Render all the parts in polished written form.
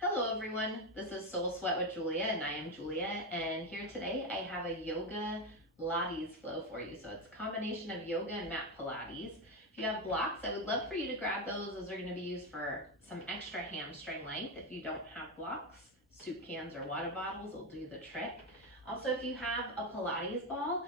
Hello everyone, this is Soul Sweat with Julia and I am Julia, and here today I have a Yogalates flow for you. So it's a combination of yoga and mat Pilates. If you have blocks, I would love for you to grab those as they're going to be used for some extra hamstring length. If you don't have blocks, soup cans or water bottles will do the trick. Also, if you have a Pilates ball,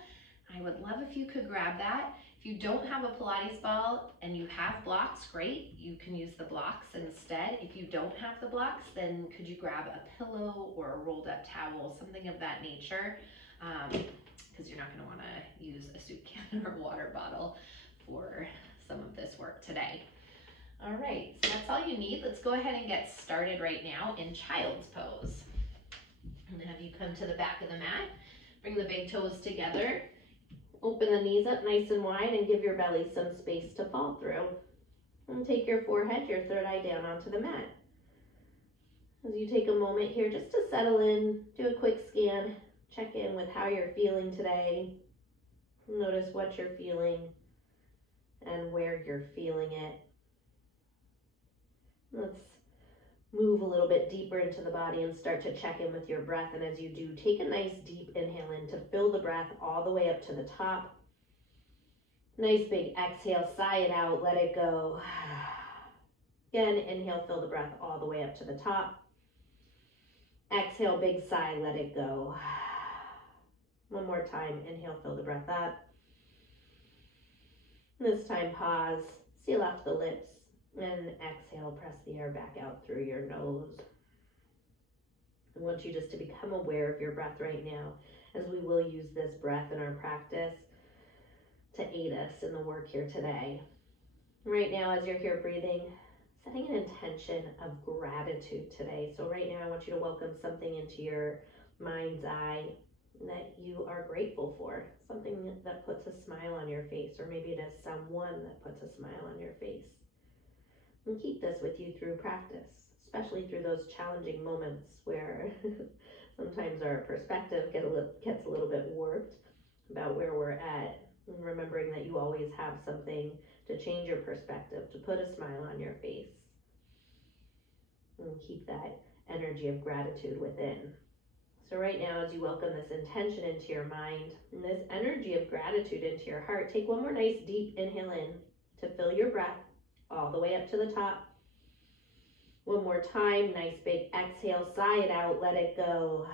I would love if you could grab that. If you don't have a Pilates ball and you have blocks, great, you can use the blocks instead. If you don't have the blocks, then could you grab a pillow or a rolled up towel, something of that nature, because you're not going to want to use a soup can or water bottle for some of this work today. All right, so that's all you need. Let's go ahead and get started right now in child's pose. I'm going to have you come to the back of the mat, bring the big toes together. Open the knees up nice and wide and give your belly some space to fall through. And take your forehead, your third eye down onto the mat. As you take a moment here just to settle in, do a quick scan, check in with how you're feeling today. Notice what you're feeling and where you're feeling it. Let's move a little bit deeper into the body and start to check in with your breath. And as you do, take a nice deep inhale in to fill the breath all the way up to the top. Nice big exhale, sigh it out, let it go. Again, inhale, fill the breath all the way up to the top. Exhale, big sigh, let it go. One more time, inhale, fill the breath up. This time, pause, seal off the lips. And exhale, press the air back out through your nose. I want you just to become aware of your breath right now, as we will use this breath in our practice to aid us in the work here today. Right now, as you're here breathing, setting an intention of gratitude today. So right now, I want you to welcome something into your mind's eye that you are grateful for, something that puts a smile on your face, or maybe it is someone that puts a smile on your face. And keep this with you through practice, especially through those challenging moments where sometimes our perspective gets a little bit warped about where we're at. And remembering that you always have something to change your perspective, to put a smile on your face. And keep that energy of gratitude within. So right now, as you welcome this intention into your mind and this energy of gratitude into your heart, take one more nice deep inhale in to fill your breath all the way up to the top. One more time, nice big exhale, sigh it out, let it go.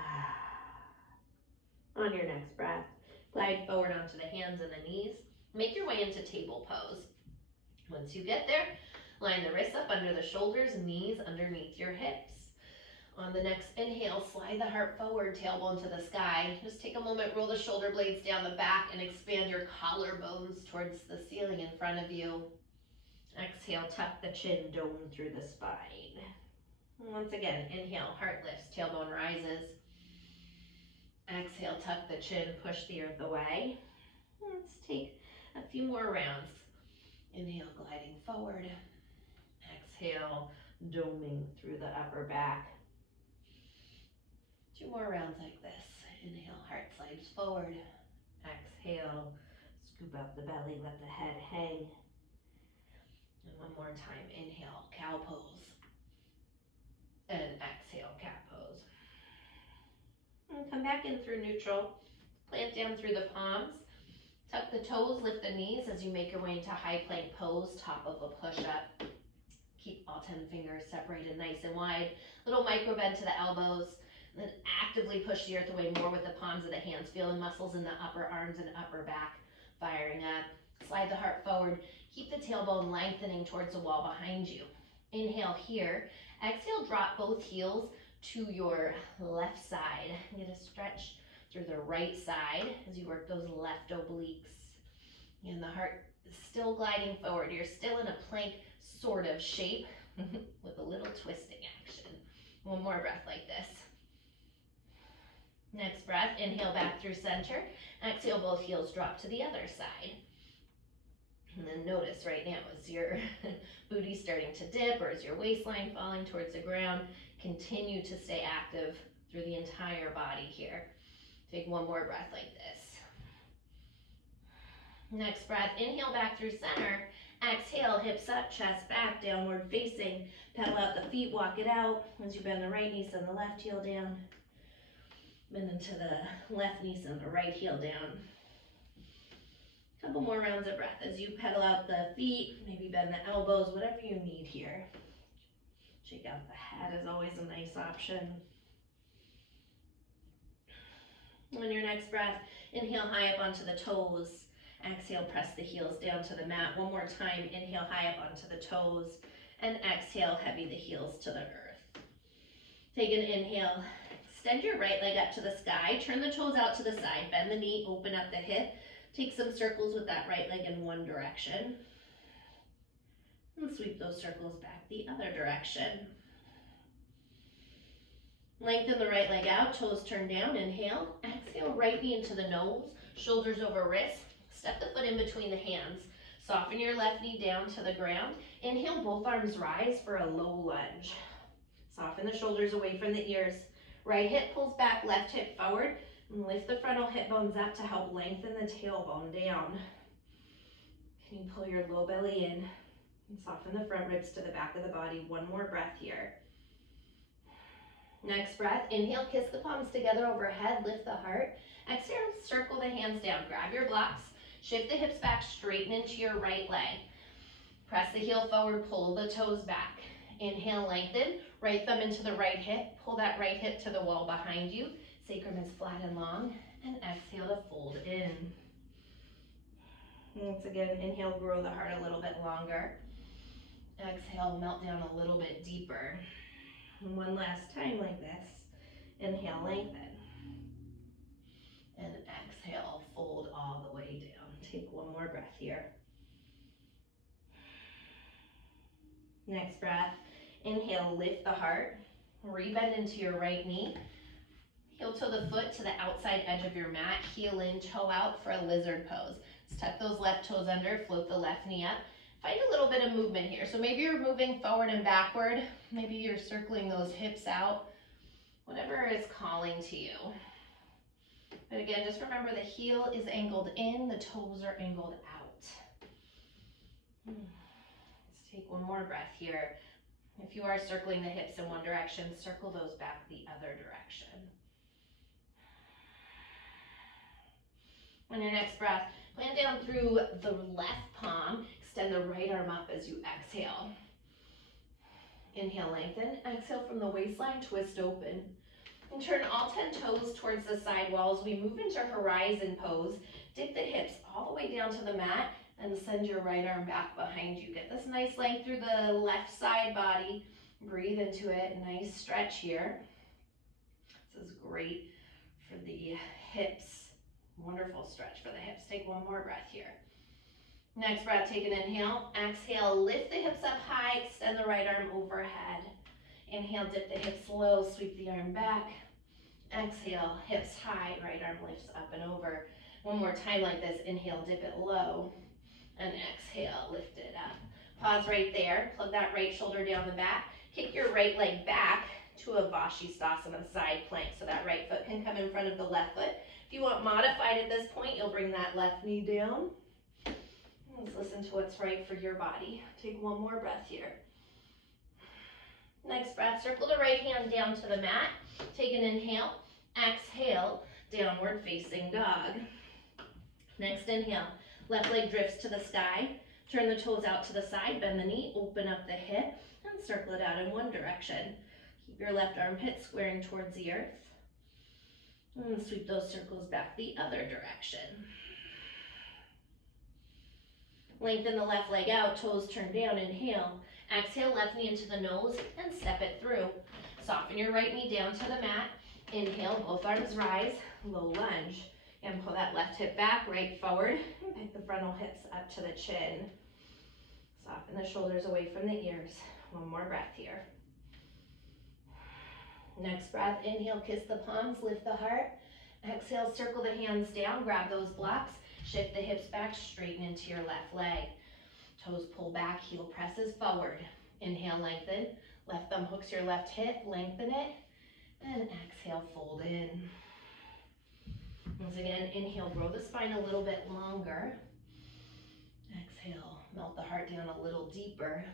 On your next breath, glide forward onto the hands and the knees. Make your way into table pose. Once you get there, line the wrists up under the shoulders, knees underneath your hips. On the next inhale, slide the heart forward, tailbone to the sky. Just take a moment, roll the shoulder blades down the back and expand your collarbones towards the ceiling in front of you. Exhale, tuck the chin, dome through the spine. Once again, inhale, heart lifts, tailbone rises. Exhale, tuck the chin, push the earth away. Let's take a few more rounds. Inhale, gliding forward. Exhale, doming through the upper back. 2 more rounds like this. Inhale, heart slides forward. Exhale, scoop out the belly, let the head hang. And one more time, inhale, cow pose. And exhale, cat pose. And come back in through neutral. Plant down through the palms. Tuck the toes, lift the knees as you make your way into high plank pose, top of a push-up. Keep all 10 fingers separated nice and wide. Little micro bend to the elbows. And then actively push the earth away more with the palms of the hands. Feel the muscles in the upper arms and upper back firing up. Slide the heart forward. Keep the tailbone lengthening towards the wall behind you. Inhale here. Exhale, drop both heels to your left side. Get a stretch through the right side as you work those left obliques. And the heart is still gliding forward. You're still in a plank sort of shape with a little twisting action. One more breath like this. Next breath, inhale back through center. Exhale, both heels drop to the other side. And then notice right now, is your booty starting to dip or is your waistline falling towards the ground? Continue to stay active through the entire body here. Take one more breath like this. Next breath, inhale back through center. Exhale, hips up, chest back, downward facing. Pedal out the feet, walk it out. As you bend the right knee, send the left heel down. Bend into the left knee, send the right heel down. Couple more rounds of breath as you pedal out the feet, maybe bend the elbows, whatever you need here. Shake out the head is always a nice option. On your next breath, inhale high up onto the toes. Exhale, press the heels down to the mat. One more time, inhale high up onto the toes. And exhale, heavy the heels to the earth. Take an inhale. Extend your right leg up to the sky. Turn the toes out to the side. Bend the knee, open up the hip. Take some circles with that right leg in one direction. And sweep those circles back the other direction. Lengthen the right leg out, toes turn down, inhale. Exhale, right knee into the nose, shoulders over wrists. Step the foot in between the hands. Soften your left knee down to the ground. Inhale, both arms rise for a low lunge. Soften the shoulders away from the ears. Right hip pulls back, left hip forward. And lift the frontal hip bones up to help lengthen the tailbone down. Can you pull your low belly in and soften the front ribs to the back of the body? One more breath here. Next breath, inhale, kiss the palms together overhead, lift the heart. Exhale, circle the hands down. Grab your blocks, shift the hips back, straighten into your right leg. Press the heel forward, pull the toes back. Inhale, lengthen, right thumb into the right hip, pull that right hip to the wall behind you. Sacrum is flat and long, and exhale to fold in. Once again, inhale, grow the heart a little bit longer. Exhale, melt down a little bit deeper. And one last time like this. Inhale, lengthen. And exhale, fold all the way down. Take one more breath here. Next breath, inhale, lift the heart. Rebend into your right knee. Heel toe the foot to the outside edge of your mat. Heel in, toe out for a lizard pose. Let's tuck those left toes under, float the left knee up. Find a little bit of movement here. So maybe you're moving forward and backward. Maybe you're circling those hips out. Whatever is calling to you. But again, just remember the heel is angled in, the toes are angled out. Let's take one more breath here. If you are circling the hips in one direction, circle those back the other direction. On your next breath, plant down through the left palm. Extend the right arm up as you exhale. Inhale, lengthen. Exhale from the waistline, twist open. And turn all 10 toes towards the side walls. We move into horizon pose. Dip the hips all the way down to the mat and send your right arm back behind you. Get this nice length through the left side body. Breathe into it. Nice stretch here. This is great for the hips. Wonderful stretch for the hips. Take one more breath here. Next breath, take an inhale. Exhale, lift the hips up high, extend the right arm overhead. Inhale, dip the hips low, sweep the arm back. Exhale, hips high, right arm lifts up and over. One more time like this. Inhale, dip it low. And exhale, lift it up. Pause right there. Plug that right shoulder down the back. Kick your right leg back to a Vashisthasana side plank so that right foot can come in front of the left foot. If you want modified at this point, you'll bring that left knee down. Let's listen to what's right for your body. Take one more breath here. Next breath, circle the right hand down to the mat. Take an inhale. Exhale, downward facing dog. Next inhale, left leg drifts to the sky. Turn the toes out to the side, bend the knee, open up the hip, and circle it out in one direction. Keep your left armpit squaring towards the earth. And sweep those circles back the other direction. Lengthen the left leg out, toes turn down, inhale. Exhale, left knee into the nose and step it through. Soften your right knee down to the mat. Inhale, both arms rise, low lunge. And pull that left hip back, right forward, and pick the frontal hips up to the chin. Soften the shoulders away from the ears. One more breath here. Next breath, inhale, kiss the palms, lift the heart. Exhale, circle the hands down, grab those blocks, shift the hips back, straighten into your left leg. Toes pull back, heel presses forward. Inhale, lengthen. Left thumb hooks your left hip, lengthen it. And exhale, fold in. Once again, inhale, grow the spine a little bit longer. Melt the heart down a little deeper.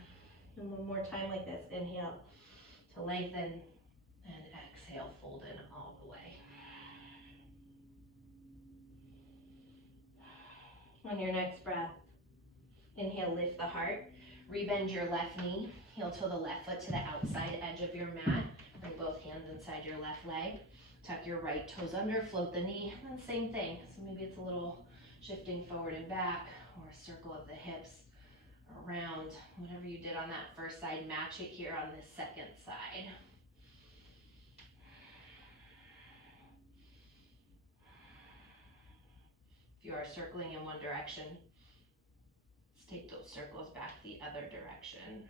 And one more time like this. Inhale to lengthen, and exhale, fold in all the way. On your next breath, inhale, lift the heart. Rebend your left knee. Heel toe the left foot to the outside edge of your mat. Bring both hands inside your left leg. Tuck your right toes under, float the knee, and then same thing. So maybe it's a little shifting forward and back, or a circle of the hips around. Whatever you did on that first side, match it here on this second side. If you are circling in one direction, let's take those circles back the other direction.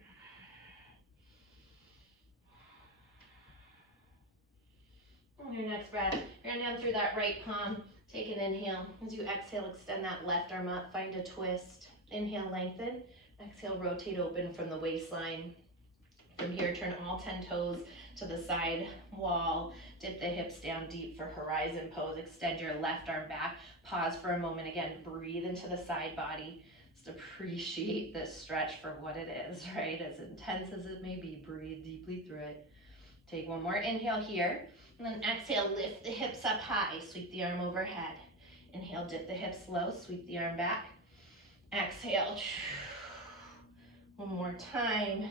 On your next breath, you're going down through that right palm. Take an inhale. As you exhale, extend that left arm up, find a twist. Inhale, lengthen. Exhale, rotate open from the waistline. From here, turn all 10 toes to the side wall. Dip the hips down deep for horizon pose. Extend your left arm back. Pause for a moment. Again, breathe into the side body. Just appreciate this stretch for what it is, right? As intense as it may be, breathe deeply through it. Take one more inhale here. And then exhale, lift the hips up high. Sweep the arm overhead. Inhale, dip the hips low. Sweep the arm back. Exhale. One more time.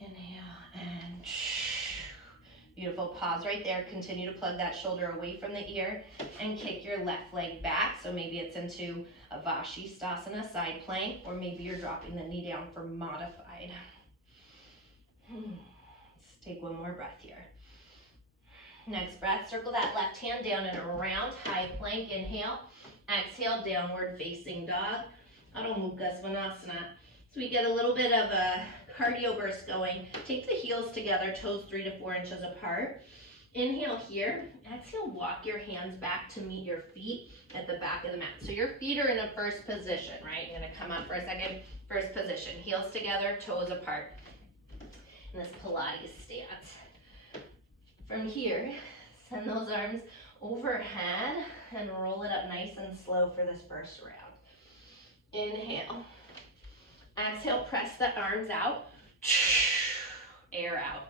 Inhale and beautiful. Pause right there. Continue to plug that shoulder away from the ear and kick your left leg back. So maybe it's into a Vashisthasana, side plank, or maybe you're dropping the knee down for modified. Let's take one more breath here. Next breath, circle that left hand down and around, high plank. Inhale. Exhale, downward facing dog. Adho Mukha Svanasana. So we get a little bit of a cardio burst going. Take the heels together, toes 3 to 4 inches apart. Inhale here. Exhale, walk your hands back to meet your feet at the back of the mat. So your feet are in a first position, right? I'm gonna come up for a second. First position, heels together, toes apart. In this Pilates stance. From here, send those arms overhead and roll it up nice and slow for this first round. Inhale. Exhale, press the arms out. Air out.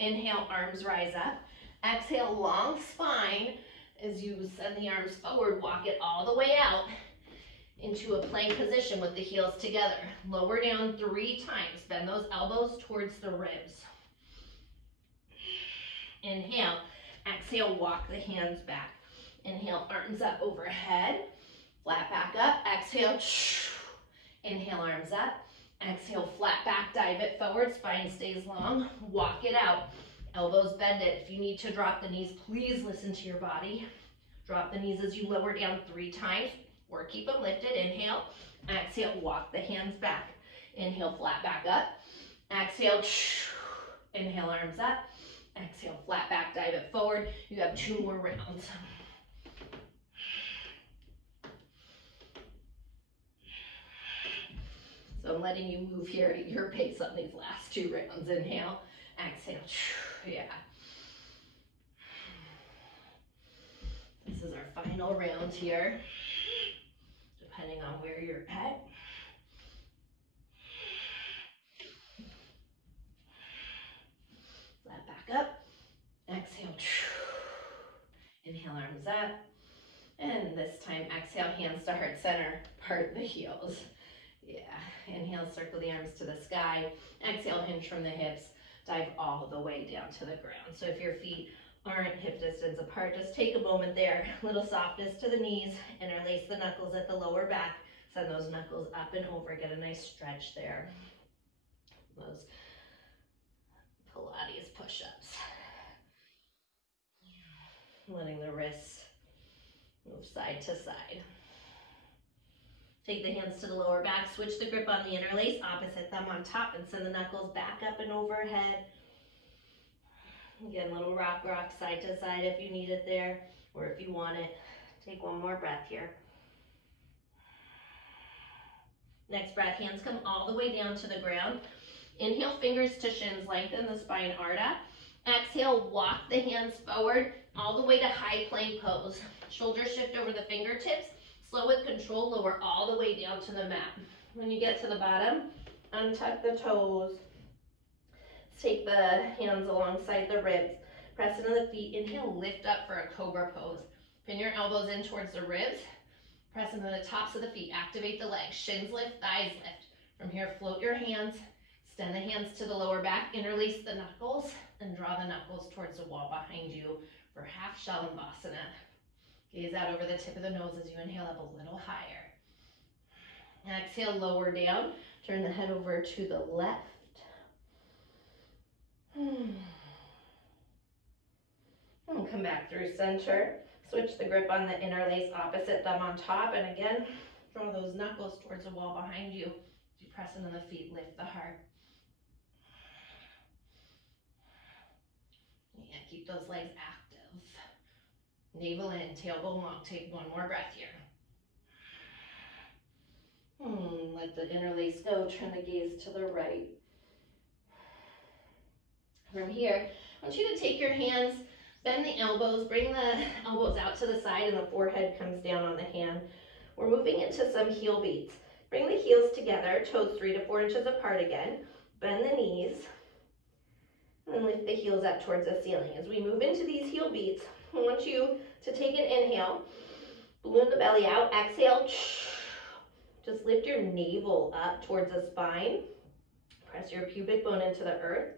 Inhale, arms rise up. Exhale, long spine. As you send the arms forward, walk it all the way out into a plank position with the heels together. Lower down 3 times. Bend those elbows towards the ribs. Inhale. Exhale, walk the hands back. Inhale, arms up overhead. Flat back up. Exhale. Inhale, arms up. Exhale, flat back, dive it forward. Spine stays long. Walk it out. Elbows bend it. If you need to drop the knees, please listen to your body. Drop the knees as you lower down 3 times, or keep them lifted. Inhale. Exhale, walk the hands back. Inhale, flat back up. Exhale. Inhale, arms up. Exhale, flat back, dive it forward. You have 2 more rounds. So I'm letting you move here at your pace on these last 2 rounds. Inhale, exhale, yeah. This is our final round here, depending on where you're at. Flat back up, exhale, inhale, arms up. And this time, exhale, hands to heart center, part the heels. Yeah, inhale, circle the arms to the sky. Exhale, hinge from the hips. Dive all the way down to the ground. So if your feet aren't hip distance apart, just take a moment there. Little softness to the knees. Interlace the knuckles at the lower back. Send those knuckles up and over. Get a nice stretch there. Those Pilates push-ups. Letting the wrists move side to side. Take the hands to the lower back, switch the grip on the interlace, opposite thumb on top, and send the knuckles back up and overhead. Again, little rock, side to side if you need it there, or if you want it. Take one more breath here. Next breath, hands come all the way down to the ground. Inhale, fingers to shins, lengthen the spine, Ardha. Exhale, walk the hands forward all the way to high plank pose. Shoulders shift over the fingertips. Slow with control, lower all the way down to the mat. When you get to the bottom, untuck the toes. Take the hands alongside the ribs. Press into the feet. Inhale, lift up for a cobra pose. Pin your elbows in towards the ribs. Press into the tops of the feet. Activate the legs. Shins lift, thighs lift. From here, float your hands. Extend the hands to the lower back. Interlace the knuckles and draw the knuckles towards the wall behind you for half Shalabhasana. Gaze out over the tip of the nose as you inhale up a little higher. Exhale, lower down. Turn the head over to the left. And come back through center. Switch the grip on the interlace, opposite thumb on top. And again, draw those knuckles towards the wall behind you. As you press into the feet, lift the heart. Yeah, keep those legs active. Navel in, tailbone long. Take one more breath here. Let the interlace go. Turn the gaze to the right. From here, I want you to take your hands, bend the elbows, bring the elbows out to the side, and the forehead comes down on the hand. We're moving into some heel beats. Bring the heels together, toes 3 to 4 inches apart again. Bend the knees, and then lift the heels up towards the ceiling. As we move into these heel beats, I want you to take an inhale, balloon the belly out, exhale. Just lift your navel up towards the spine. Press your pubic bone into the earth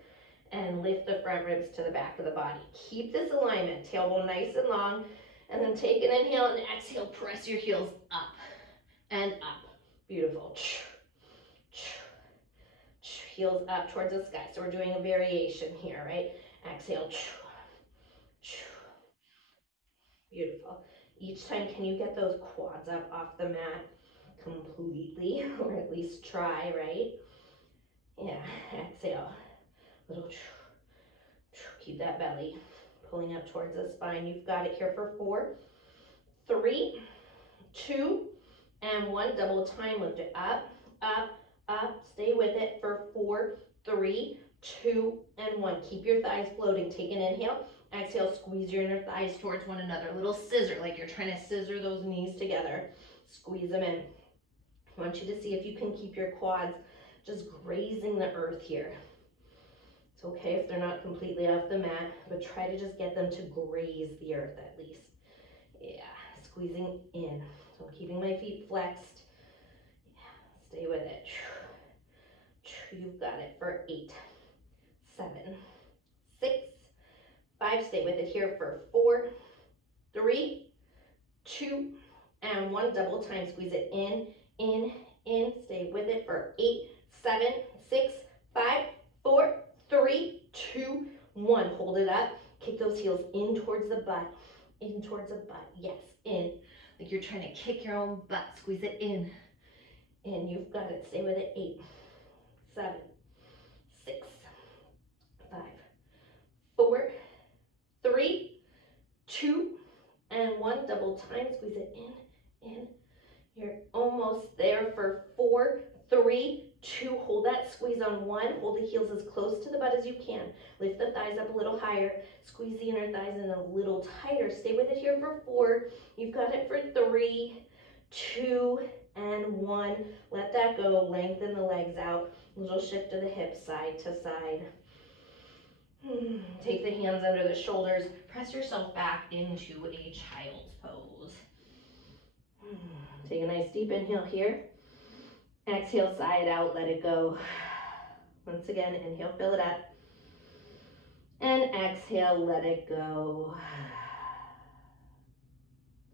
and lift the front ribs to the back of the body. Keep this alignment, tailbone nice and long, and then take an inhale and exhale, press your heels up and up. Beautiful. Heels up towards the sky. So we're doing a variation here, right? Exhale. Beautiful. Each time, can you get those quads up off the mat completely, or at least try, right? Yeah, exhale. Little, keep that belly pulling up towards the spine. You've got it here for 4, 3, 2, and 1. Double time, lift it up, up, up. Stay with it for 4, 3, 2, and 1. Keep your thighs floating. Take an inhale. Exhale, squeeze your inner thighs towards one another. A little scissor, like you're trying to scissor those knees together. Squeeze them in. I want you to see if you can keep your quads just grazing the earth here. It's okay if they're not completely off the mat, but try to just get them to graze the earth at least. Yeah, squeezing in. So I'm keeping my feet flexed. Yeah, stay with it. You've got it for 8, 7, 6, 5. Stay with it here for 4, 3, 2, and 1. Double time. Squeeze it in, in, in. Stay with it for 8, 7, 6, 5, 4, 3, 2, 1. Hold it up. Kick those heels in towards the butt. In towards the butt. Yes, in. Like you're trying to kick your own butt. Squeeze it in. In. You've got it. Stay with it. 8, 7, 6, 5, 4, 3, 2, and 1. Double time. Squeeze it in, in. You're almost there for 4, 3, 2. Hold that squeeze on 1. Hold the heels as close to the butt as you can. Lift the thighs up a little higher. Squeeze the inner thighs in a little tighter. Stay with it here for 4. You've got it for 3, 2, and 1. Let that go. Lengthen the legs out. Little shift to the hips, side to side. Take the hands under the shoulders. Press yourself back into a child's pose. Take a nice deep inhale here. Exhale, sigh it out, let it go. Once again, inhale, fill it up. And exhale, let it go.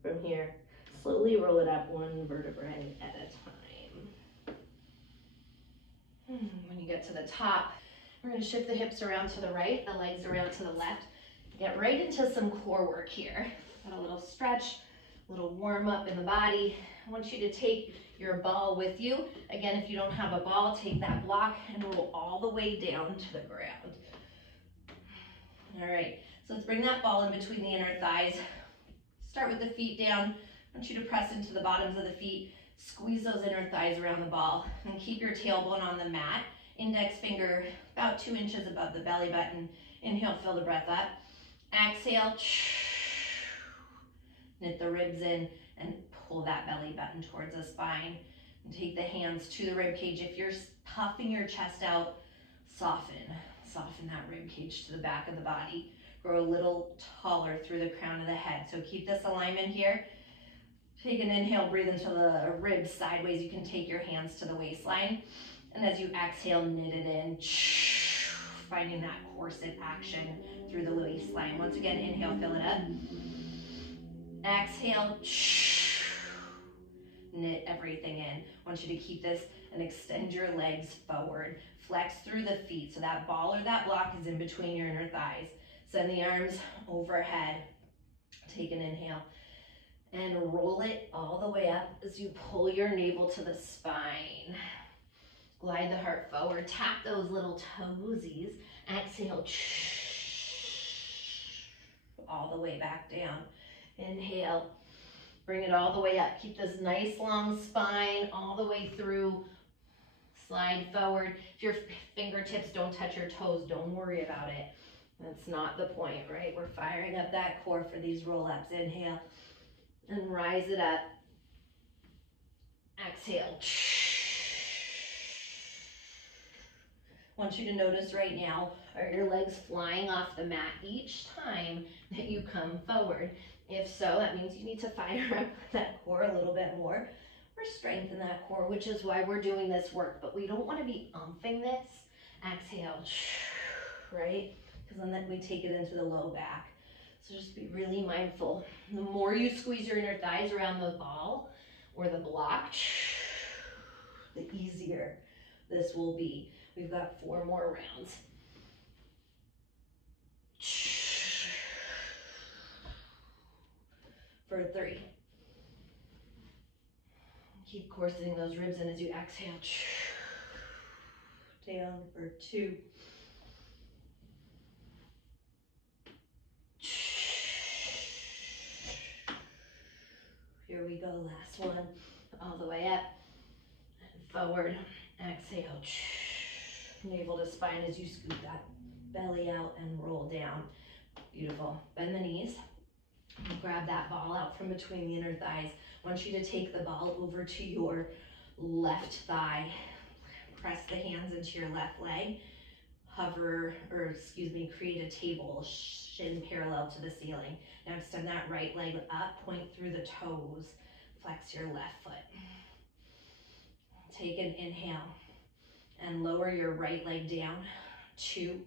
From here, slowly roll it up 1 vertebrae at a time. When you get to the top, we're going to shift the hips around to the right, the legs around to the left. Get right into some core work here. Got a little stretch, a little warm up in the body. I want you to take your ball with you. Again, if you don't have a ball, take that block and roll all the way down to the ground. All right, so let's bring that ball in between the inner thighs. Start with the feet down. I want you to press into the bottoms of the feet. Squeeze those inner thighs around the ball and keep your tailbone on the mat. Index finger about 2 inches above the belly button. Inhale, fill the breath up. Exhale, knit the ribs in and pull that belly button towards the spine. And take the hands to the rib cage. If you're puffing your chest out, soften that rib cage to the back of the body. Grow a little taller through the crown of the head. So keep this alignment here. Take an inhale, breathe into the ribs sideways. You can take your hands to the waistline. And as you exhale, knit it in, finding that corset action through the waistline. Once again, inhale, fill it up. Exhale, knit everything in. I want you to keep this and extend your legs forward. Flex through the feet. So that ball or that block is in between your inner thighs. Send the arms overhead. Take an inhale and roll it all the way up as you pull your navel to the spine. Glide the heart forward. Tap those little toesies. Exhale. All the way back down. Inhale. Bring it all the way up. Keep this nice long spine all the way through. Slide forward. If your fingertips don't touch your toes, don't worry about it. That's not the point, right? We're firing up that core for these roll-ups. Inhale and rise it up. Exhale. I want you to notice right now, are your legs flying off the mat each time that you come forward? If so, that means you need to fire up that core a little bit more or strengthen that core, which is why we're doing this work. But we don't want to be umphing this. Exhale, right? Because then we take it into the low back. So just be really mindful. The more you squeeze your inner thighs around the ball or the block, the easier this will be. We've got 4 more rounds. For 3. Keep corseting those ribs in as you exhale. Down for 2. Here we go, last one. All the way up and forward. Exhale. Navel to spine as you scoop that belly out and roll down. Beautiful. Bend the knees. Grab that ball out from between the inner thighs. I want you to take the ball over to your left thigh. Press the hands into your left leg. Create a table, shin parallel to the ceiling. Now extend that right leg up, point through the toes. Flex your left foot. Take an inhale and lower your right leg down. 2,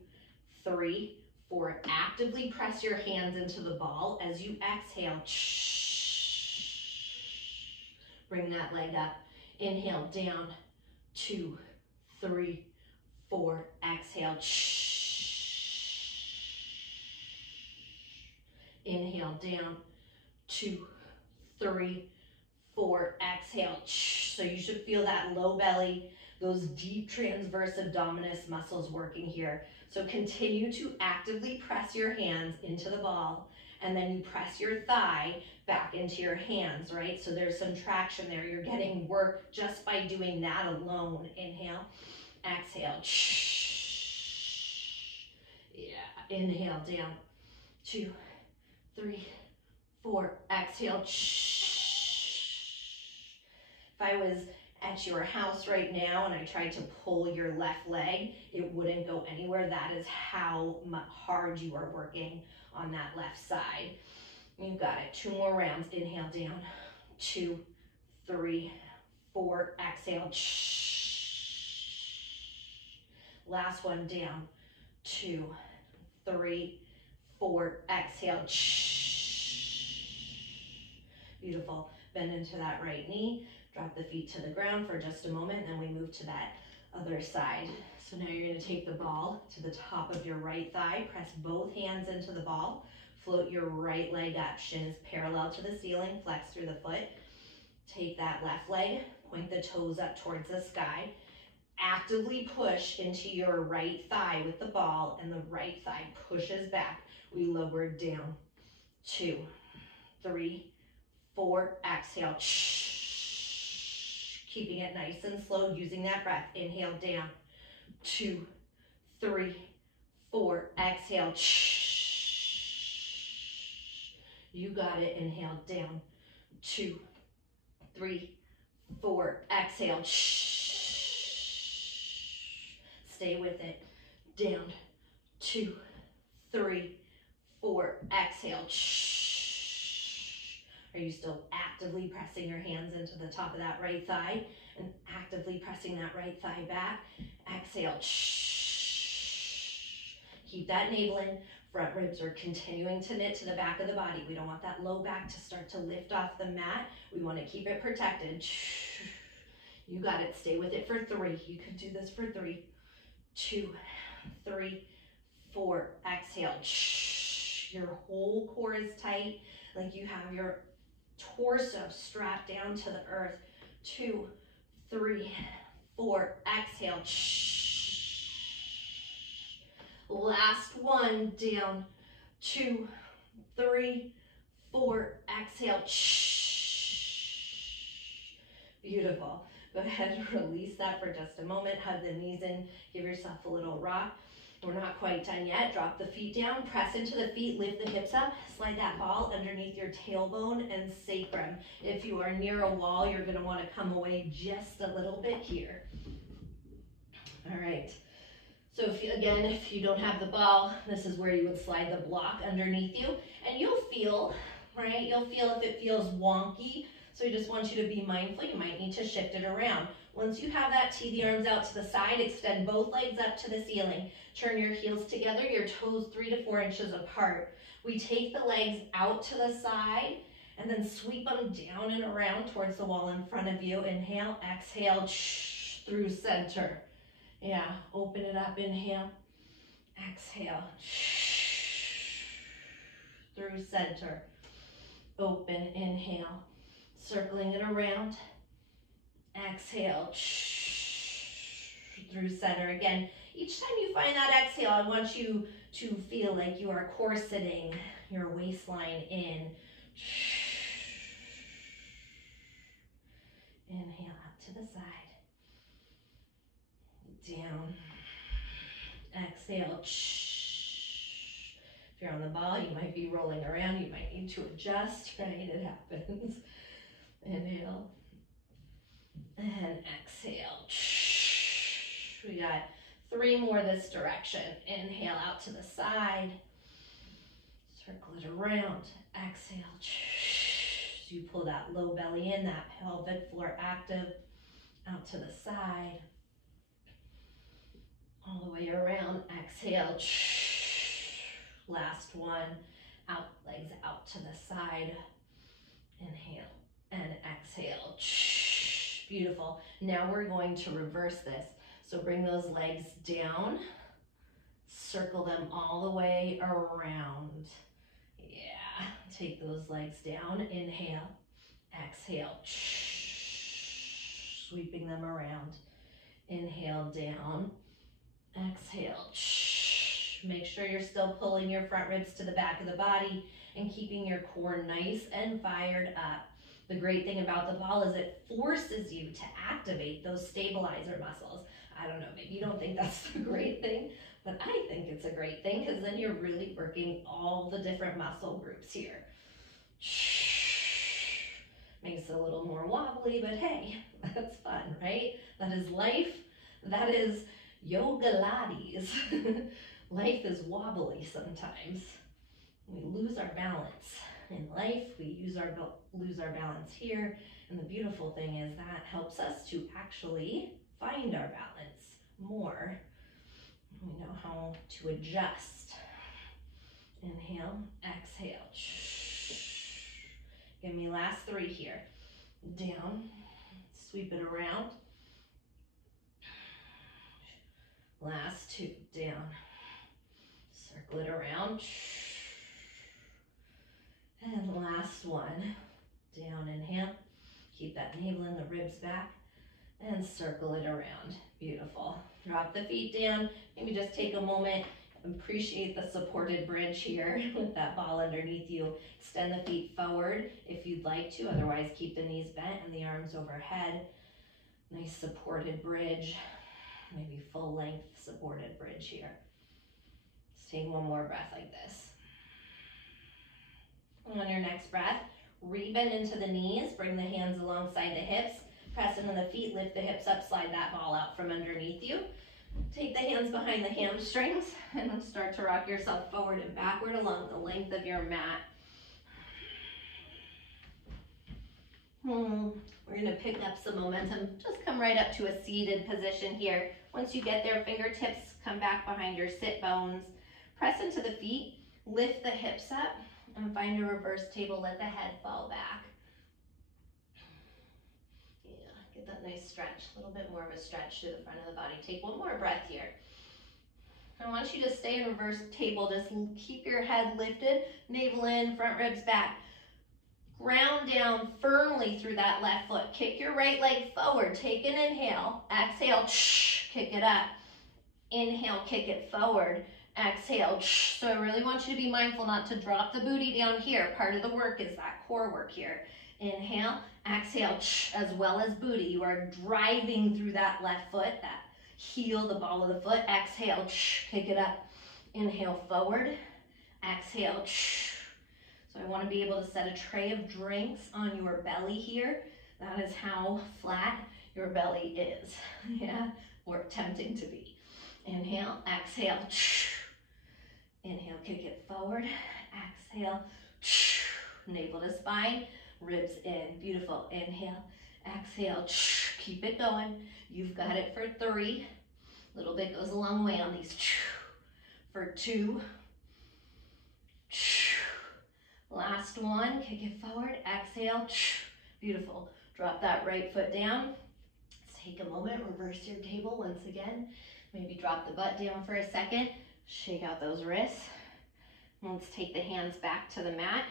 3, 4. Actively press your hands into the ball as you exhale. Bring that leg up. Inhale, down. 2, 3, 4. Exhale. Inhale, down. 2, 3, 4. Exhale. So you should feel that low belly, those deep transverse abdominis muscles working here. So continue to actively press your hands into the ball, and then you press your thigh back into your hands, right? So there's some traction there. You're getting work just by doing that alone. Inhale, exhale. Yeah, inhale, down. 2, 3, 4. Exhale. If I was at your house right now and I tried to pull your left leg, it wouldn't go anywhere. That is how hard you are working on that left side. You got it. 2 more rounds. Inhale, down. 2, 3, 4. Exhale. Last one, down. 2, 3, 4. Exhale. Beautiful. Bend into that right knee. Drop the feet to the ground for just a moment, then we move to that other side. So now you're going to take the ball to the top of your right thigh. Press both hands into the ball. Float your right leg up. Shin is parallel to the ceiling. Flex through the foot. Take that left leg. Point the toes up towards the sky. Actively push into your right thigh with the ball, and the right thigh pushes back. We lower down. 2, 3, 4. Exhale. Keeping it nice and slow, using that breath. Inhale, down. 2, 3, 4. Exhale. You got it. Inhale, down. 2, 3, 4, exhale. Stay with it. Down, 2, 3, 4, exhale. Are you still actively pressing your hands into the top of that right thigh and actively pressing that right thigh back? Exhale. Keep that navel in. Front ribs are continuing to knit to the back of the body. We don't want that low back to start to lift off the mat. We want to keep it protected. You got it. Stay with it for 3. You can do this for 3, 2, 3, 4. Exhale. Your whole core is tight, like you have your torso strapped down to the earth. 2, 3, 4. Exhale. Last one. Down. 2, 3, 4. Exhale. Beautiful. Go ahead and release that for just a moment. Hug the knees in. Give yourself a little rock. We're not quite done yet. Drop the feet down. Press into the feet. Lift the hips up. Slide that ball underneath your tailbone and sacrum. If you are near a wall, you're going to want to come away just a little bit here. All right. So if you don't have the ball, this is where you would slide the block underneath you. And you'll feel, right? You'll feel if it feels wonky. So I just want you to be mindful. You might need to shift it around. Once you have that, tee the arms out to the side. Extend both legs up to the ceiling. Turn your heels together, your toes 3 to 4 inches apart. We take the legs out to the side and then sweep them down and around towards the wall in front of you. Inhale, exhale, through center. Yeah, open it up, inhale, exhale, through center. Open, inhale, circling it around, exhale, through center. Again, each time you find that exhale, I want you to feel like you are corseting your waistline in. Inhale out to the side. Down. Exhale. If you're on the ball, you might be rolling around. You might need to adjust, right? It happens. Inhale. And exhale. We got 3 more this direction. Inhale out to the side. Circle it around. Exhale. So you pull that low belly in, that pelvic floor active. Out to the side. All the way around. Exhale. Last one. Out, legs out to the side. Inhale and exhale. Beautiful. Now we're going to reverse this. So bring those legs down. Circle them all the way around. Yeah. Take those legs down. Inhale. Exhale. Sweeping them around. Inhale down. Exhale. Make sure you're still pulling your front ribs to the back of the body and keeping your core nice and fired up. The great thing about the ball is it forces you to activate those stabilizer muscles. I don't know, maybe you don't think that's a great thing, but I think it's a great thing because then you're really working all the different muscle groups here. Makes it a little more wobbly, but hey, that's fun, right? That is life. That is Yogalates. Life is wobbly sometimes. We lose our balance. In life, we lose our balance here. And the beautiful thing is that helps us to actually find our balance more. We know how to adjust. Inhale, exhale. Give me last 3 here. Down, sweep it around. Last 2, down. Circle it around. And last one, down, inhale. Keep that navel in, the ribs back, and circle it around. Beautiful. Drop the feet down. Maybe just take a moment. Appreciate the supported bridge here with that ball underneath you. Extend the feet forward if you'd like to. Otherwise, keep the knees bent and the arms overhead. Nice supported bridge. Maybe full length supported bridge here. Let's take one more breath like this. And on your next breath, Rebend into the knees, bring the hands alongside the hips, press into the feet, lift the hips up, slide that ball out from underneath you. Take the hands behind the hamstrings and then start to rock yourself forward and backward along the length of your mat. We're gonna pick up some momentum. Just come right up to a seated position here. Once you get there, fingertips come back behind your sit bones. Press into the feet, lift the hips up, and find a reverse table. Let the head fall back. Yeah, get that nice stretch. A little bit more of a stretch to the front of the body. Take one more breath here. I want you to stay in reverse table. Just keep your head lifted, navel in, front ribs back. Ground down firmly through that left foot. Kick your right leg forward. Take an inhale. Exhale, kick it up. Inhale, kick it forward. Exhale. So I really want you to be mindful not to drop the booty down here. Part of the work is that core work here. Inhale, exhale, as well as booty. You are driving through that left foot, that heel, the ball of the foot. Exhale, kick it up. Inhale, forward. Exhale, so I want to be able to set a tray of drinks on your belly here. That is how flat your belly is, yeah, or attempting to be. Inhale, exhale, inhale, kick it forward, exhale, navel to spine, ribs in, beautiful. Inhale, exhale, keep it going. You've got it for 3. Little bit goes a long way on these. For 2. Last one, kick it forward, exhale, beautiful. Drop that right foot down. Let's take a moment, reverse your table once again. Maybe drop the butt down for a second. Shake out those wrists. Let's take the hands back to the mat.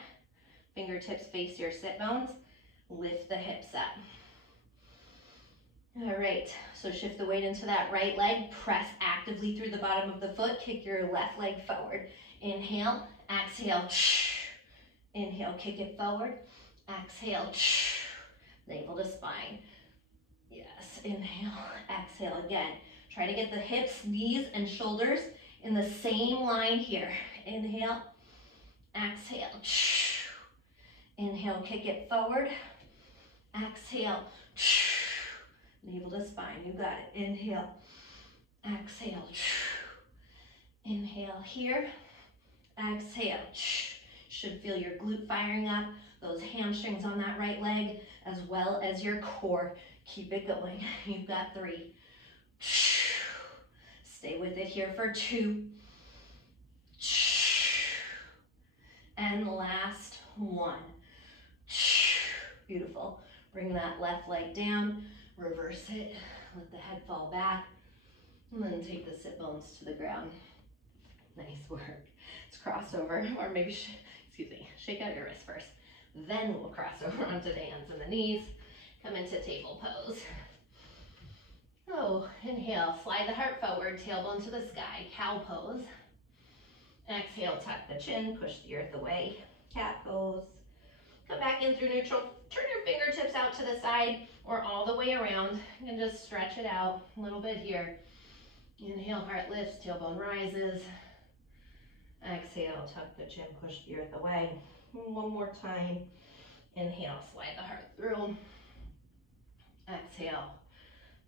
Fingertips face your sit bones. Lift the hips up. All right, so shift the weight into that right leg. Press actively through the bottom of the foot. Kick your left leg forward. Inhale, exhale, inhale, kick it forward. Exhale, navel to spine. Yes, inhale, exhale again. Try to get the hips, knees, and shoulders in the same line here. Inhale, exhale. Inhale, kick it forward. Exhale, navel to spine. You got it. Inhale, exhale. Inhale here. Exhale. Should feel your glute firing up, those hamstrings on that right leg, as well as your core. Keep it going. You've got 3. Stay with it here for 2. And last 1. Beautiful. Bring that left leg down, reverse it, let the head fall back, and then take the sit bones to the ground. Nice work. Let's cross over, or maybe, shake out your wrist first. Then we'll cross over onto the hands and the knees. Come into table pose. Oh, inhale, slide the heart forward, tailbone to the sky, cow pose. Exhale, tuck the chin, push the earth away, cat pose. Come back in through neutral. Turn your fingertips out to the side or all the way around. You can just stretch it out a little bit here. Inhale, heart lifts, tailbone rises. Exhale, tuck the chin, push the earth away. One more time. Inhale, slide the heart through. Exhale,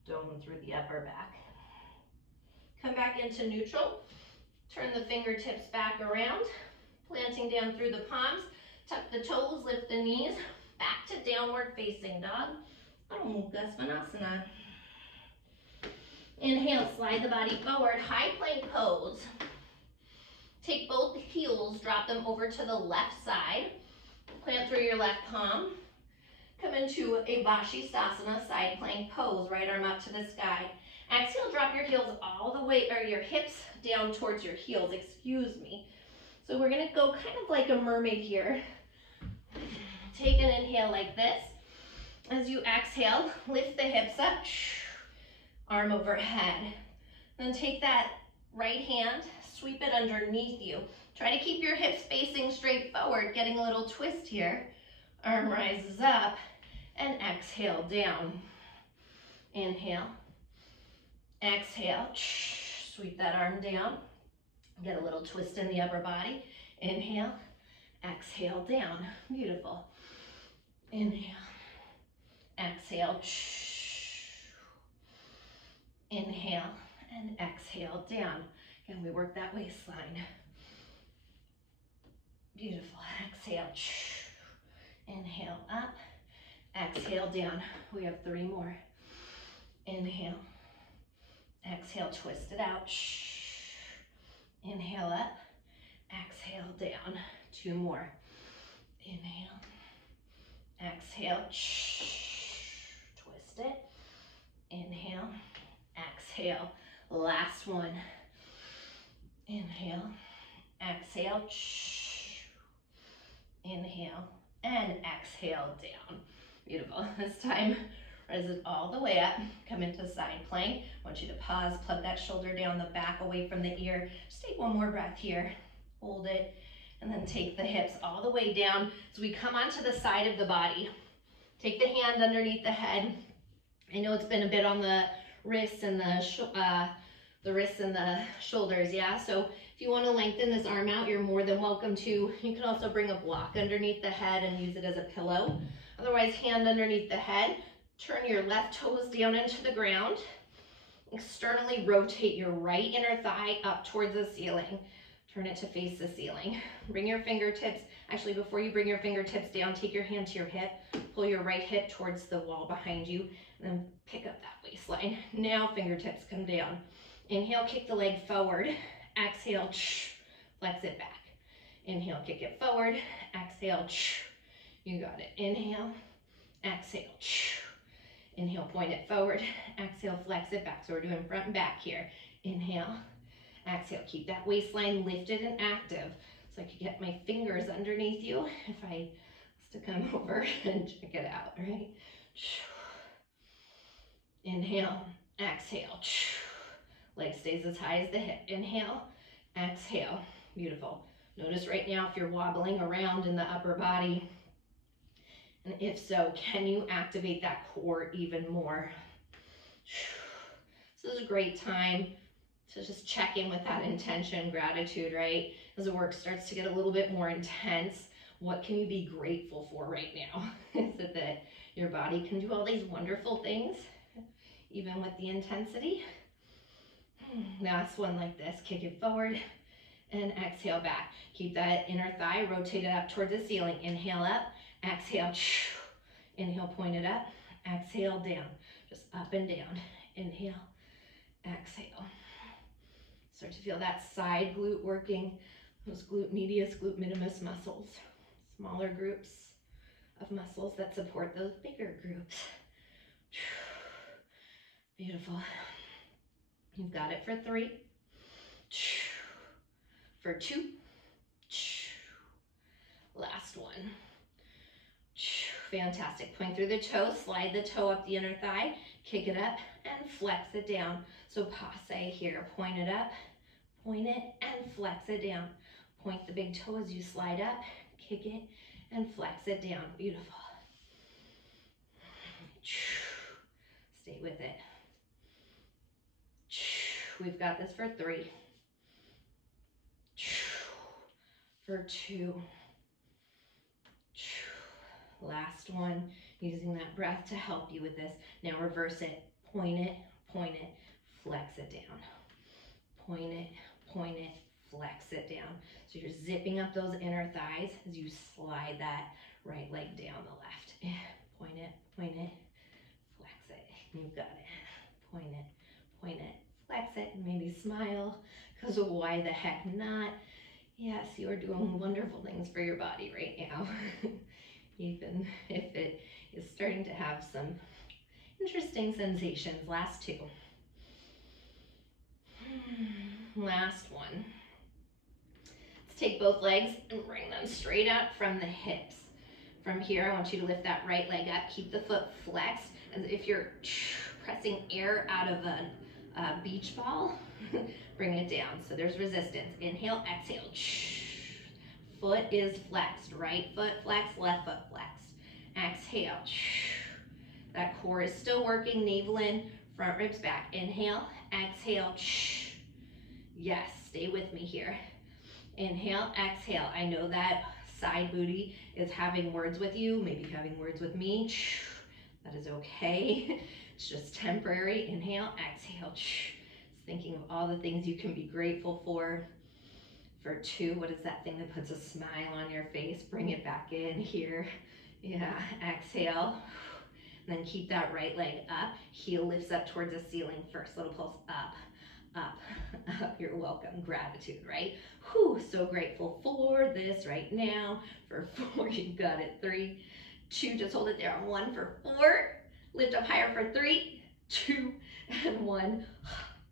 dome through the upper back. Come back into neutral. Turn the fingertips back around, planting down through the palms. Tuck the toes, lift the knees. Back to downward facing dog. Adho Mukha Svanasana. Inhale, slide the body forward, high plank pose. Take both heels, drop them over to the left side. Plant through your left palm. Come into a Vashisthasana, side plank pose, right arm up to the sky. Exhale, drop your heels all the way, or your hips down towards your heels, excuse me. So we're gonna go kind of like a mermaid here. Take an inhale like this. As you exhale, lift the hips up, arm overhead. Then take that right hand, sweep it underneath you. Try to keep your hips facing straight forward, getting a little twist here. Arm rises up, and exhale down. Inhale, exhale, sweep that arm down. Get a little twist in the upper body. Inhale, exhale down. Beautiful. Inhale. Exhale. Inhale and exhale down. Can we work that waistline? Beautiful. Exhale. Inhale up. Exhale down. We have 3 more. Inhale. Exhale, twist it out. Inhale up. Exhale down. 2 more. Inhale. Exhale. Twist it. Inhale. Exhale. Last one. Inhale. Exhale. Inhale and exhale down. Beautiful. This time, raise it all the way up. Come into side plank. I want you to pause, plug that shoulder down the back away from the ear. Just take one more breath here. Hold it. And then take the hips all the way down. So we come onto the side of the body. Take the hand underneath the head. I know it's been a bit on the wrists and the wrists and the shoulders, yeah? So if you want to lengthen this arm out, you're more than welcome to. You can also bring a block underneath the head and use it as a pillow. Otherwise, hand underneath the head. Turn your left toes down into the ground. Externally rotate your right inner thigh up towards the ceiling. Turn it to face the ceiling. Bring your fingertips, actually before you bring your fingertips down, take your hand to your hip, pull your right hip towards the wall behind you, and then pick up that waistline. Now fingertips come down. Inhale, kick the leg forward. Exhale, flex it back. Inhale, kick it forward. Exhale, you got it. Inhale, exhale. Inhale, point it forward. Exhale, flex it back. So we're doing front and back here. Inhale, exhale. Keep that waistline lifted and active. So I could get my fingers underneath you if I was to come over and check it out, right? Inhale, exhale. Leg stays as high as the hip. Inhale, exhale. Beautiful. Notice right now if you're wobbling around in the upper body. And if so, can you activate that core even more? This is a great time to just check in with that intention, gratitude, right? As the work starts to get a little bit more intense, what can you be grateful for right now? Is it that your body can do all these wonderful things, even with the intensity? Last one like this. Kick it forward and exhale back. Keep that inner thigh rotated up towards the ceiling. Inhale up, exhale. Inhale, point it up. Exhale, down. Just up and down. Inhale, exhale. Start to feel that side glute working, those glute medius, glute minimus muscles. Smaller groups of muscles that support those bigger groups. Beautiful. You've got it for 3, for 2, last one. Fantastic. Point through the toe, slide the toe up the inner thigh, kick it up and flex it down. So passe here, point it up, point it and flex it down. Point the big toe as you slide up, kick it and flex it down. Beautiful. Stay with it. We've got this for 3, for 2, last one, using that breath to help you with this. Now reverse it, point it, flex it down. Point it, flex it down. So you're zipping up those inner thighs as you slide that right leg down the left. Point it, flex it. You've got it. Point it, flex it, and maybe smile, because why the heck not? Yes, you are doing wonderful things for your body right now, even if it is starting to have some interesting sensations. Last 2. Last one. Let's take both legs and bring them straight up from the hips. From here, I want you to lift that right leg up. Keep the foot flexed as if you're pressing air out of a beach ball. Bring it down. So there's resistance. Inhale, exhale. Foot is flexed. Right foot flexed, left foot flexed. Exhale. That core is still working. Navel in, front ribs back. Inhale, exhale. Yes, stay with me here. Inhale, exhale. I know that side booty is having words with you, maybe having words with me. That is okay. It's just temporary. Inhale, exhale. It's thinking of all the things you can be grateful for. For 2, what is that thing that puts a smile on your face? Bring it back in here. Yeah, exhale. And then keep that right leg up. Heel lifts up towards the ceiling first. Little pulse up, up, up. You're welcome. Gratitude, right? Whew, so grateful for this right now. For 4, you've got it. 3, 2, just hold it there on 1 for 4. Lift up higher for 3, 2, and 1.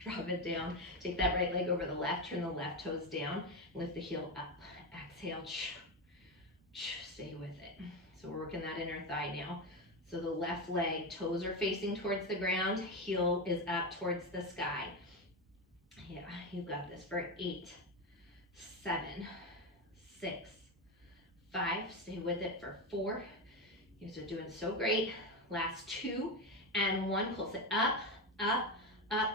Drop it down. Take that right leg over the left. Turn the left toes down. Lift the heel up. Exhale. Stay with it. So we're working that inner thigh now. So the left leg, toes are facing towards the ground. Heel is up towards the sky. Yeah, you've got this for 8, 7, 6, 5. Stay with it for 4. You guys are doing so great. Last 2 and 1. Pulse it up, up, up.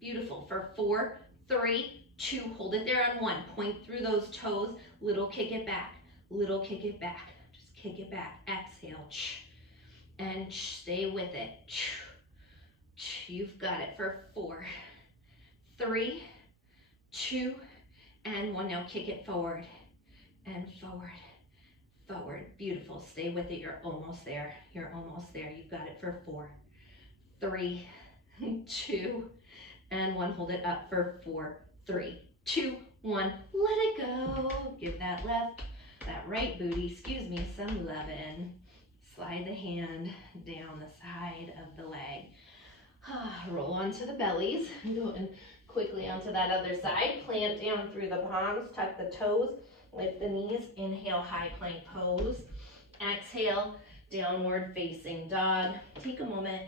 Beautiful. For 4, 3, 2. Hold it there on 1. Point through those toes. Little kick it back. Little kick it back. Just kick it back. Exhale. And stay with it. You've got it for 4, 3, 2, and 1. Now kick it forward and forward, forward. Beautiful. Stay with it. You're almost there. You're almost there. You've got it for 4, 3, 2, and 1. Hold it up for 4, 3, 2, 1. Let it go. Give that right booty, some lovin'. Slide the hand down the side of the leg. Roll onto the bellies. Going quickly onto that other side. Plant down through the palms. Tuck the toes. Lift the knees. Inhale, high plank pose. Exhale, downward facing dog. Take a moment.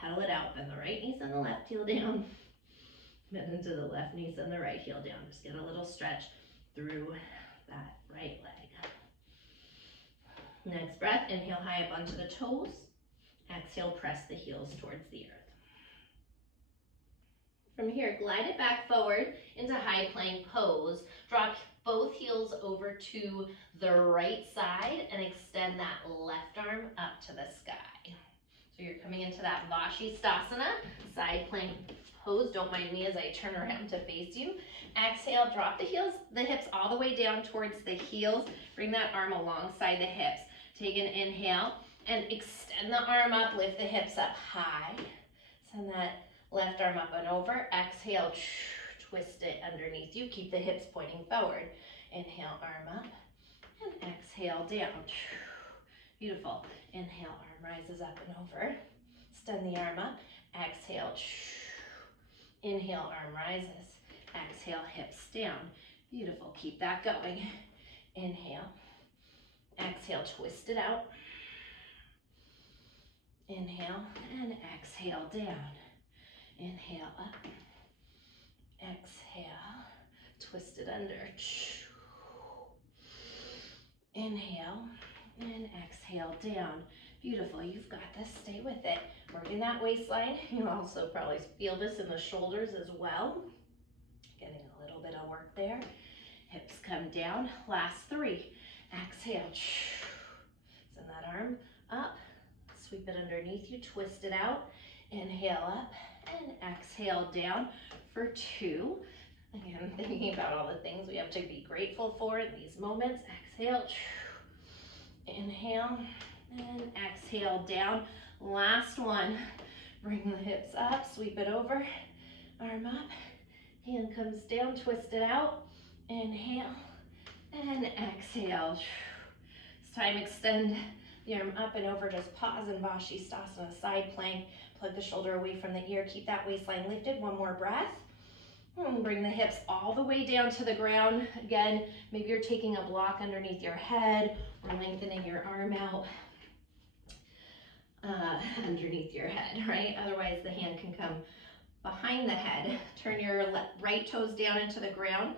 Pedal it out. Bend the right knees and the left heel down. Bend into the left knees and the right heel down. Just get a little stretch through that right leg. Next breath, inhale high up onto the toes. Exhale, press the heels towards the earth. From here, glide it back forward into high plank pose. Drop both heels over to the right side and extend that left arm up to the sky. So you're coming into that Vashisthasana, side plank pose. Don't mind me as I turn around to face you. Exhale, drop the hips all the way down towards the heels. Bring that arm alongside the hips. Take an inhale and extend the arm up, lift the hips up high. Send that left arm up and over. Exhale, twist it underneath you. Keep the hips pointing forward. Inhale, arm up, and exhale, down. Beautiful. Inhale, arm rises up and over. Extend the arm up. Exhale, inhale, arm rises. Exhale, hips down. Beautiful. Keep that going. Inhale. Exhale, twist it out. Inhale and exhale down. Inhale up. Exhale. Twist it under. Inhale and exhale down. Beautiful. You've got this. Stay with it. Working that waistline. You'll also probably feel this in the shoulders as well. Getting a little bit of work there. Hips come down. Last 3. Exhale. Send that arm up. Sweep it underneath you. Twist it out. Inhale up and exhale down for 2. Again, thinking about all the things we have to be grateful for in these moments. Exhale. Inhale and exhale down. Last 1. Bring the hips up. Sweep it over. Arm up. Hand comes down. Twist it out. Inhale. And exhale. This time extend the arm up and over. Just pause in Vashisthasana, side plank. Plug the shoulder away from the ear. Keep that waistline lifted. 1 more breath. And bring the hips all the way down to the ground. Again, maybe you're taking a block underneath your head or lengthening your arm out underneath your head, right? Otherwise, the hand can come behind the head. Turn your right toes down into the ground.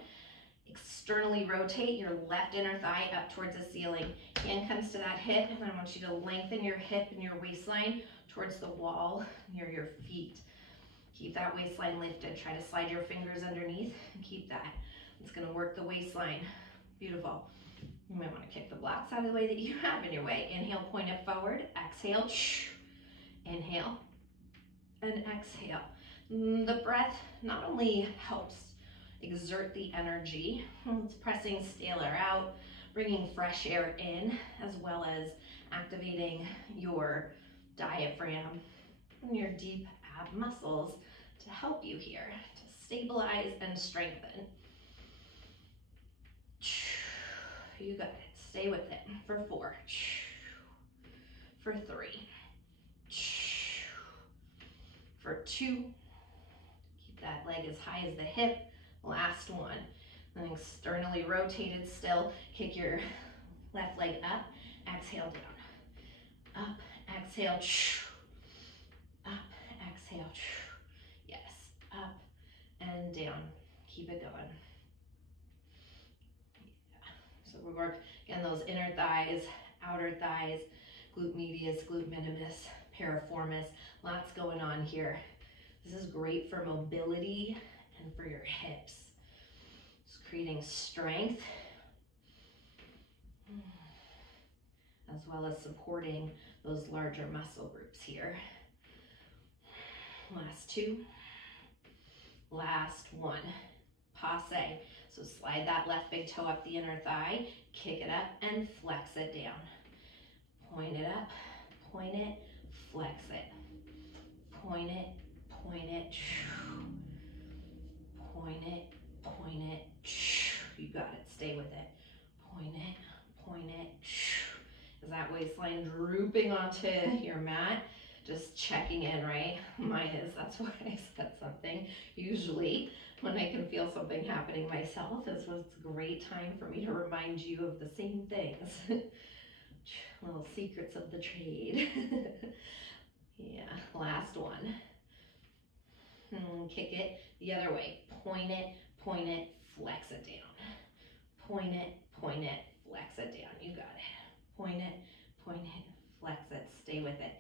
Externally rotate your left inner thigh up towards the ceiling. Hand comes to that hip, and I want you to lengthen your hip and your waistline towards the wall near your feet. Keep that waistline lifted. Try to slide your fingers underneath and keep that. It's going to work the waistline. Beautiful. You might want to kick the blocks out of the way that you have in your way. Inhale, point it forward. Exhale. Inhale and exhale. The breath not only helps exert the energy, it's pressing stale air out, bringing fresh air in, as well as activating your diaphragm and your deep ab muscles to help you here, to stabilize and strengthen. You got it. Stay with it for 4, for 3, for 2. Keep that leg as high as the hip. Last one. Then externally rotated still. Kick your left leg up. Exhale down. Up. Exhale. Up. Exhale. Yes. Up and down. Keep it going. So we work, again, those inner thighs, outer thighs, glute medius, glute minimus, piriformis, lots going on here. This is great for mobility and for your hips. It's creating strength, as well as supporting those larger muscle groups here. Last 2, last 1, passe. So slide that left big toe up the inner thigh, kick it up and flex it down. Point it up, point it, flex it. Point it, point it, point it, point it. You got it, stay with it. Point it, point it. Is that waistline drooping onto your mat? Just checking in, right? Mine is, that's why I said something. Usually, when I can feel something happening myself, is when it's a great time for me to remind you of the same things. Little secrets of the trade. Yeah, last one. Kick it the other way. Point it, flex it down. Point it, flex it down. You got it. Point it, flex it. Stay with it.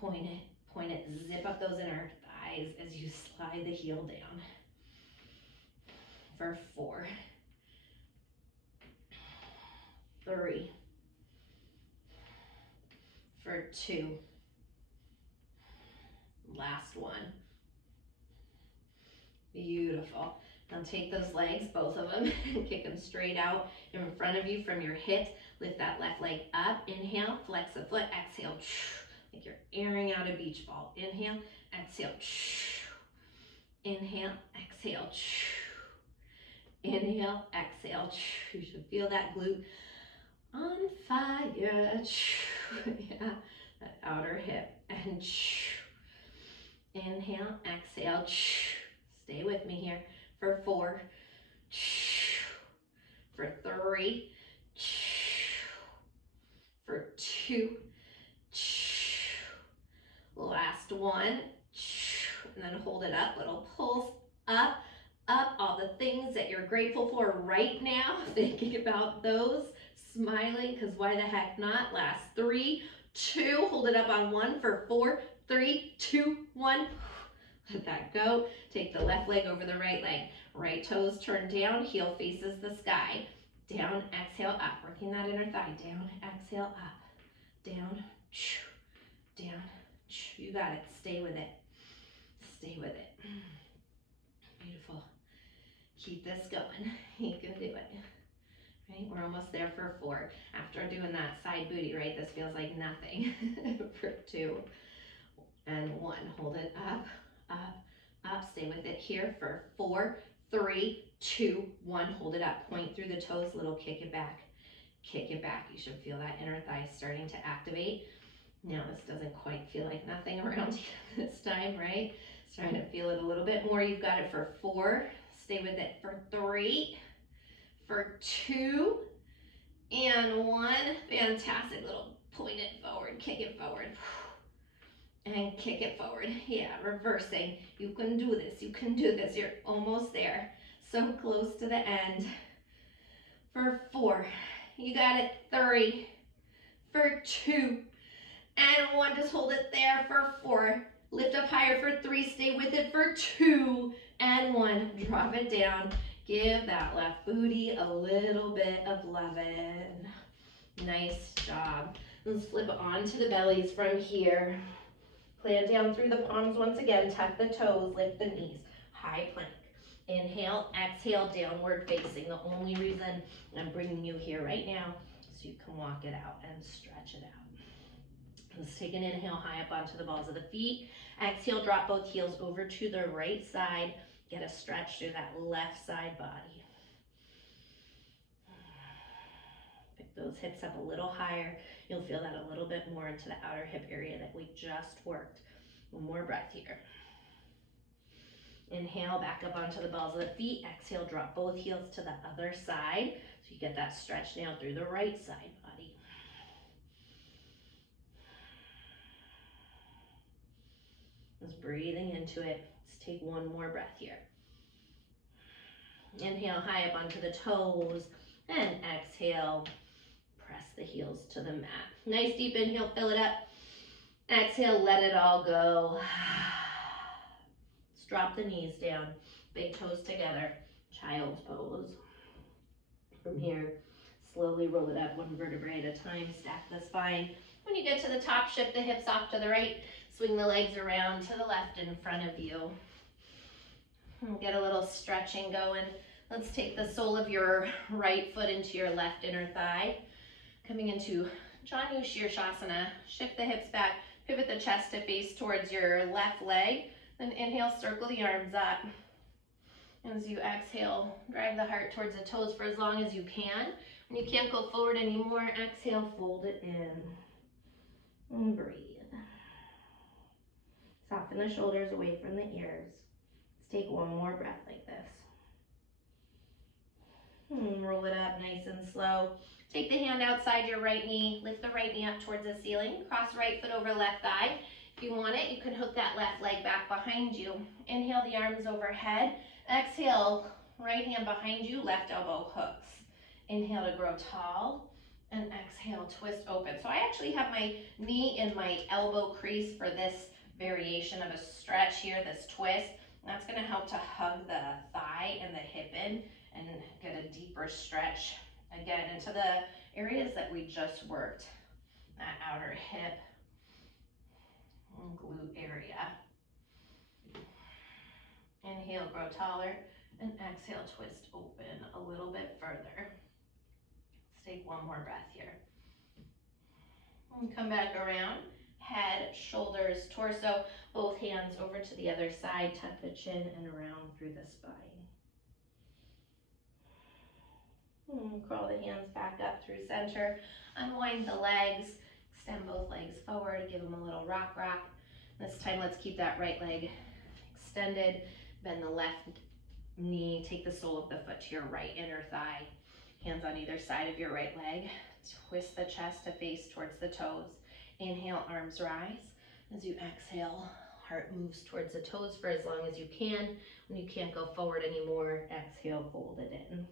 Point it, zip up those inner thighs as you slide the heel down. For 4, 3, for 2, last 1. Beautiful. Now take those legs, both of them, and kick them straight out in front of you from your hips. Lift that left leg up. Inhale, flex the foot. Exhale, like you're airing out a beach ball. Inhale, exhale. Inhale, exhale. Inhale, exhale. You should feel that glute on fire. Yeah, that outer hip. And inhale, exhale. Stay with me here for 4, for 3, for 2, last 1, and then hold it up. Little pulse up. All the things that you're grateful for right now, thinking about those, smiling, because why the heck not? Last 3, 2, hold it up on 1 for 4, 3, 2, 1. Let that go. Take the left leg over the right leg. Right toes turn down, heel faces the sky. Down, exhale, up. Working that inner thigh. Down, exhale, up. Down, down. You got it. Stay with it. Stay with it. Beautiful. Keep this going. You can do it. Right? We're almost there for 4. After doing that side booty, right? This feels like nothing. For 2 and 1. Hold it up, up, up. Stay with it here for 4, 3, 2, 1. Hold it up. Point through the toes. Little kick it back. Kick it back. You should feel that inner thigh starting to activate. Now this doesn't quite feel like nothing around you this time, right? Starting to feel it a little bit more. You've got it for 4. Stay with it for 3, for 2, and 1. Fantastic. Little point it forward, kick it forward, and kick it forward. Yeah, reversing. You can do this. You can do this. You're almost there. So close to the end. For 4. You got it. 3, for 2, and 1. Just hold it there for 4. Lift up higher for 3. Stay with it for 2 and 1. Drop it down. Give that left booty a little bit of lovin'. Nice job. Let's flip onto the bellies from here. Plant down through the palms once again. Tuck the toes, lift the knees. High plank. Inhale, exhale, downward facing. The only reason I'm bringing you here right now so you can walk it out and stretch it out. Let's take an inhale high up onto the balls of the feet. Exhale, drop both heels over to the right side. Get a stretch through that left side body. Pick those hips up a little higher. You'll feel that a little bit more into the outer hip area that we just worked. One more breath here. Inhale, back up onto the balls of the feet. Exhale, drop both heels to the other side. So you get that stretch now through the right side body. Just breathing into it. Let's take one more breath here. Inhale, high up onto the toes. And exhale, press the heels to the mat. Nice deep inhale, fill it up. Exhale, let it all go. Let's drop the knees down. Big toes together. Child's pose. From here, slowly roll it up one vertebrae at a time. Stack the spine. When you get to the top, shift the hips off to the right. Swing the legs around to the left in front of you. And get a little stretching going. Let's take the sole of your right foot into your left inner thigh. Coming into Janu Shirshasana. Shift the hips back. Pivot the chest to face towards your left leg. Then inhale, circle the arms up. As you exhale, drive the heart towards the toes for as long as you can. When you can't go forward anymore, exhale, fold it in. And breathe. Soften the shoulders away from the ears. Let's take one more breath like this. Roll it up nice and slow. Take the hand outside your right knee. Lift the right knee up towards the ceiling. Cross right foot over left thigh. If you want it, you can hook that left leg back behind you. Inhale the arms overhead. Exhale, right hand behind you, left elbow hooks. Inhale to grow tall. And exhale, twist open. So I actually have my knee in my elbow crease for this variation of a stretch here, this twist. That's gonna help to hug the thigh and the hip in and get a deeper stretch, again, into the areas that we just worked, that outer hip and glute area. Inhale, grow taller, and exhale, twist open a little bit further. Let's take one more breath here. And come back around, head, shoulders, torso, both hands over to the other side, tuck the chin and around through the spine. Crawl the hands back up through center, unwind the legs, extend both legs forward, give them a little rock. This time let's keep that right leg extended, bend the left knee, take the sole of the foot to your right inner thigh, hands on either side of your right leg, twist the chest to face towards the toes. Inhale, arms rise. As you exhale, heart moves towards the toes for as long as you can. When you can't go forward anymore, exhale, fold it in.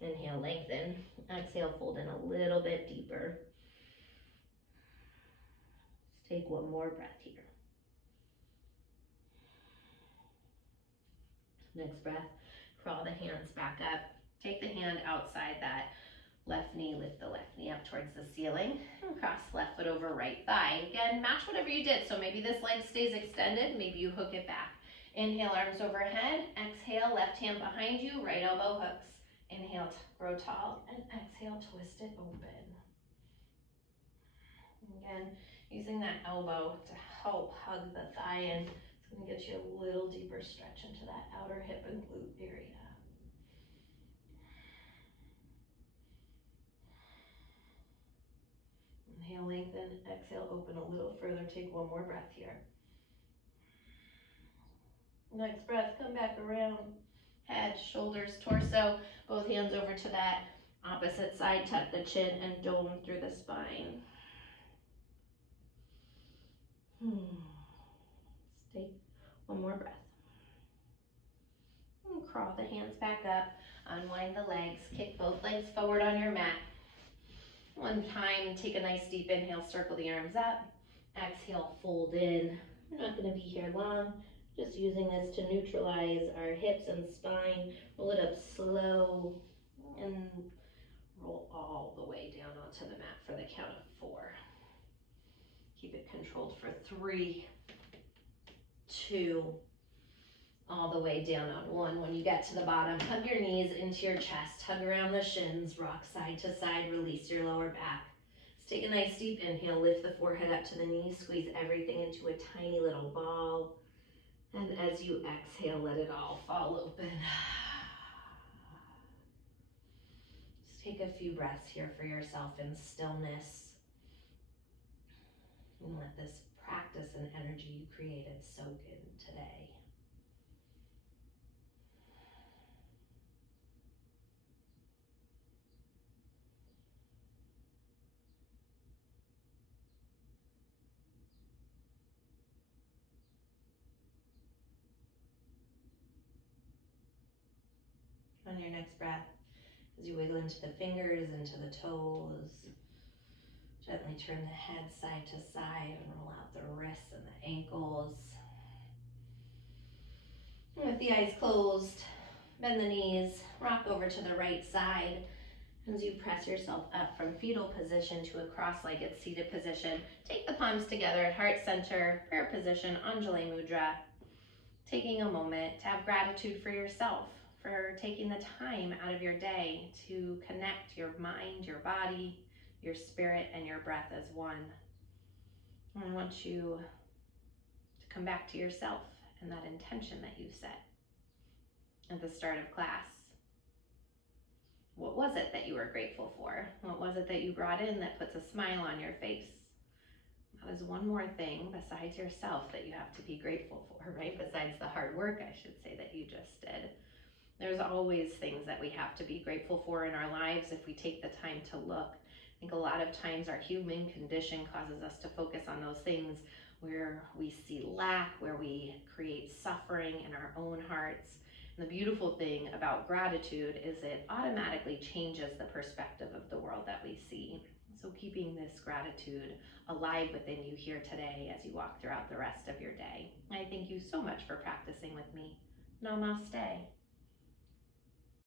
Inhale, lengthen. Exhale, fold in a little bit deeper. Let's take one more breath here. Next breath, crawl the hands back up. Take the hand outside that left knee, lift the left knee up towards the ceiling, and cross left foot over right thigh. Again, match whatever you did. So maybe this leg stays extended, maybe you hook it back. Inhale, arms overhead. Exhale, left hand behind you, right elbow hooks. Inhale, grow tall, and exhale, twist it open. Again, using that elbow to help hug the thigh in. It's going to get you a little deeper stretch into that outer hip and glute area. Inhale, lengthen. Exhale, open a little further. Take one more breath here. Next breath, come back around. Head, shoulders, torso, both hands over to that opposite side. Tuck the chin and dome through the spine. Let's take one more breath. And crawl the hands back up. Unwind the legs. Kick both legs forward on your mat. One time, take a nice deep inhale, circle the arms up. Exhale, fold in. We're not going to be here long. Just using this to neutralize our hips and spine. Roll it up slow and roll all the way down onto the mat for the count of 4. Keep it controlled for 3, 2, all the way down on 1. When you get to the bottom, hug your knees into your chest, hug around the shins, rock side to side, release your lower back. Let's take a nice deep inhale, lift the forehead up to the knees, squeeze everything into a tiny little ball. And as you exhale, let it all fall open. Just take a few breaths here for yourself in stillness. And let this practice and energy you created soak in today. On your next breath, as you wiggle into the fingers, into the toes, gently turn the head side to side and roll out the wrists and the ankles. And with the eyes closed, bend the knees, rock over to the right side. As you press yourself up from fetal position to a cross-legged seated position, take the palms together at heart center, prayer position, Anjali Mudra. Taking a moment to have gratitude for yourself, for taking the time out of your day to connect your mind, your body, your spirit, and your breath as one. And I want you to come back to yourself and that intention that you set at the start of class. What was it that you were grateful for? What was it that you brought in that puts a smile on your face? That is one more thing besides yourself that you have to be grateful for, right? Besides the hard work, I should say, that you just did. There's always things that we have to be grateful for in our lives if we take the time to look. I think a lot of times our human condition causes us to focus on those things where we see lack, where we create suffering in our own hearts. And the beautiful thing about gratitude is it automatically changes the perspective of the world that we see. So keeping this gratitude alive within you here today as you walk throughout the rest of your day. I thank you so much for practicing with me. Namaste.